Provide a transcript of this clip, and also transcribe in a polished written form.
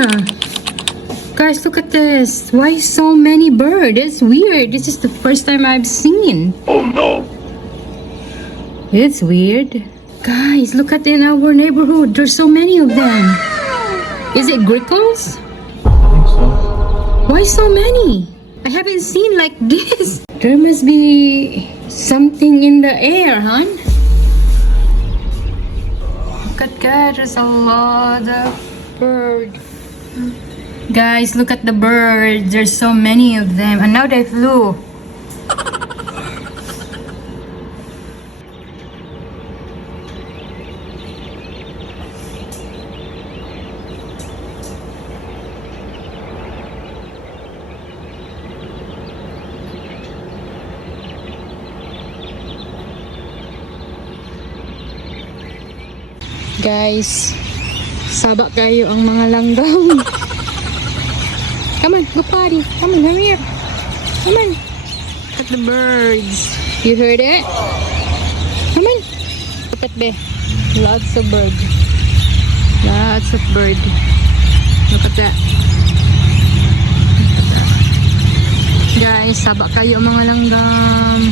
China. Guys, look at this. Why so many birds? It's weird. This is the first time I've seen. Oh no! It's weird. Guys, look at in our neighborhood. There's so many of them. Is it grackles? I think so. Why so many? I haven't seen like this. There must be something in the air, hon. Look at that. There's a lot of birds. Guys, look at the birds. There's so many of them. And now they flew. Guys, sabak kayo ang mga langgam. Come on, go party. Come on, hurry up. Come on. Look at the birds. You heard it? Come on. Look at be. Lots of bird. Lots of bird. Look at that. Guys, sabak kayo ang mga langgam.